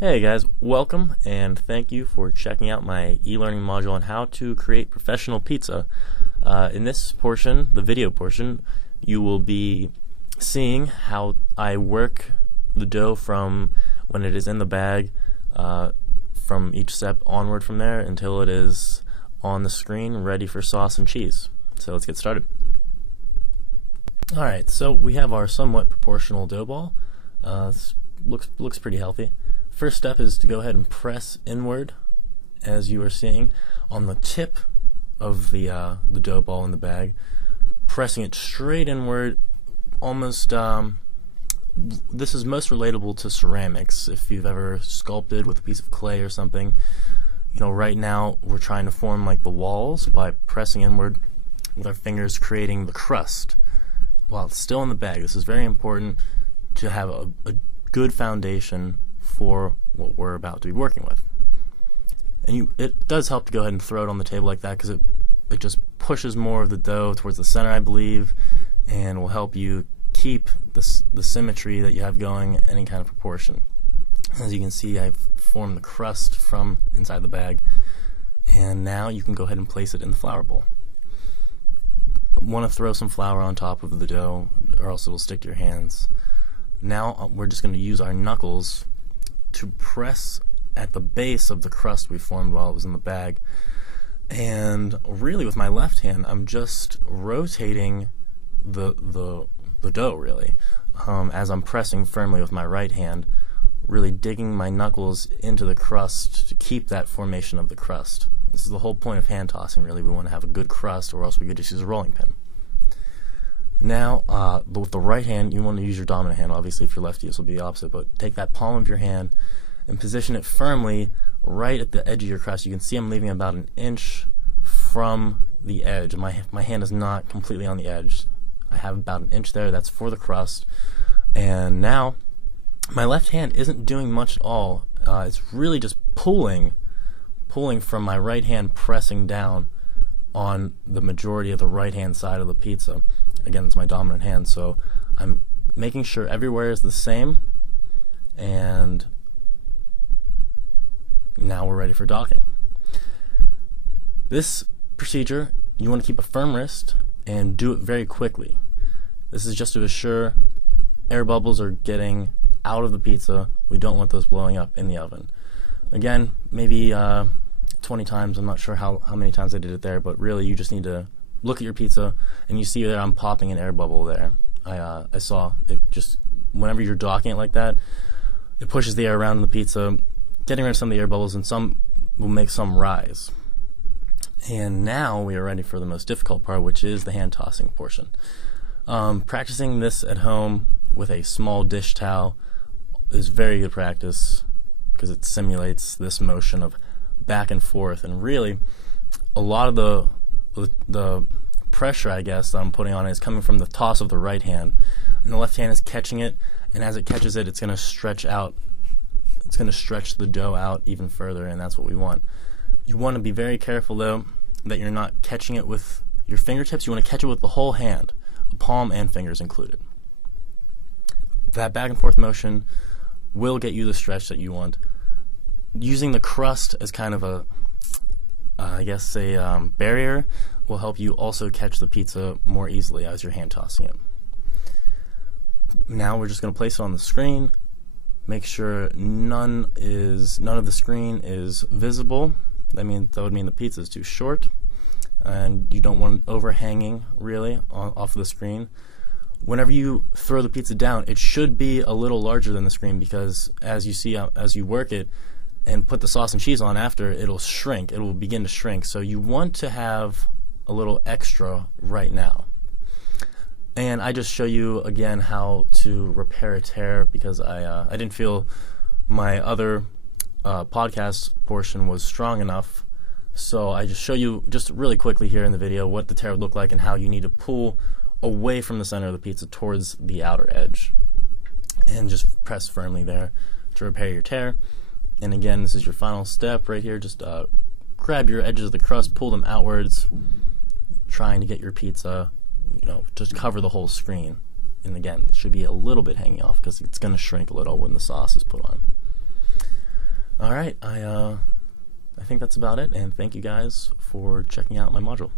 Hey guys, welcome and thank you for checking out my e-learning module on how to create professional pizza. In this portion, the video portion, you will be seeing how I work the dough from when it is in the bag, from each step onward from there until it is on the screen ready for sauce and cheese. So let's get started. Alright, so we have our somewhat proportional dough ball. This looks pretty healthy. First step is to go ahead and press inward, as you are seeing, on the tip of the dough ball in the bag, pressing it straight inward. Almost, this is most relatable to ceramics. If you've ever sculpted with a piece of clay or something, you know, right now we're trying to form like the walls by pressing inward with our fingers, creating the crust while it's still in the bag. This is very important to have a good foundation for what we're about to be working with. And it does help to go ahead and throw it on the table like that, because it just pushes more of the dough towards the center, I believe, and will help you keep the symmetry that you have going in any kind of proportion. As you can see, I've formed the crust from inside the bag, and now you can go ahead and place it in the flour bowl. Want to throw some flour on top of the dough, or else it'll stick to your hands. Now we're just going to use our knuckles to press at the base of the crust we formed while it was in the bag. And really, with my left hand, I'm just rotating the dough, really, as I'm pressing firmly with my right hand, really digging my knuckles into the crust to keep that formation of the crust. This is the whole point of hand tossing, really. We want to have a good crust, or else we could just use a rolling pin. Now, with the right hand, you want to use your dominant hand. Obviously, if you're lefty, this will be the opposite, but take that palm of your hand and position it firmly right at the edge of your crust. You can see I'm leaving about an inch from the edge. My hand is not completely on the edge. I have about an inch there. That's for the crust. And now, my left hand isn't doing much at all. It's really just pulling from my right hand, pressing down on the majority of the right-hand side of the pizza. Again, it's my dominant hand, so I'm making sure everywhere is the same, and now we're ready for docking. This procedure, you want to keep a firm wrist and do it very quickly. This is just to assure air bubbles are getting out of the pizza. We don't want those blowing up in the oven. Again, maybe 20 times. I'm not sure how many times I did it there, but really you just need to look at your pizza and you see that I'm popping an air bubble there. I saw it. Just whenever you're docking it like that, it pushes the air around in the pizza, getting rid of some of the air bubbles, and some will make some rise. And now we are ready for the most difficult part, which is the hand tossing portion. Practicing this at home with a small dish towel is very good practice, because it simulates this motion of back and forth, and really a lot of the pressure, I guess, that I'm putting on it is coming from the toss of the right hand, and the left hand is catching it, and as it catches it, it's going to stretch out. It's going to stretch the dough out even further, and that's what we want. You want to be very careful, though, that you're not catching it with your fingertips. You want to catch it with the whole hand, the palm and fingers included. That back and forth motion will get you the stretch that you want. Using the crust as kind of a barrier will help you also catch the pizza more easily as you're hand tossing it. Now we're just going to place it on the screen. Make sure none of the screen is visible. That would mean the pizza is too short, and you don't want it overhanging really off of the screen. Whenever you throw the pizza down, it should be a little larger than the screen, because as you see, as you work it and put the sauce and cheese on after, it'll shrink. It will begin to shrink. So you want to have a little extra right now. And I just show you again how to repair a tear, because I didn't feel my other podcast portion was strong enough. So I just show you just really quickly here in the video what the tear would look like and how you need to pull away from the center of the pizza towards the outer edge. And just press firmly there to repair your tear. And again, this is your final step right here. Just grab your edges of the crust, pull them outwards, trying to get your pizza, just cover the whole screen. And again, it should be a little bit hanging off because it's going to shrink a little when the sauce is put on. Alright, I think that's about it, and thank you guys for checking out my module.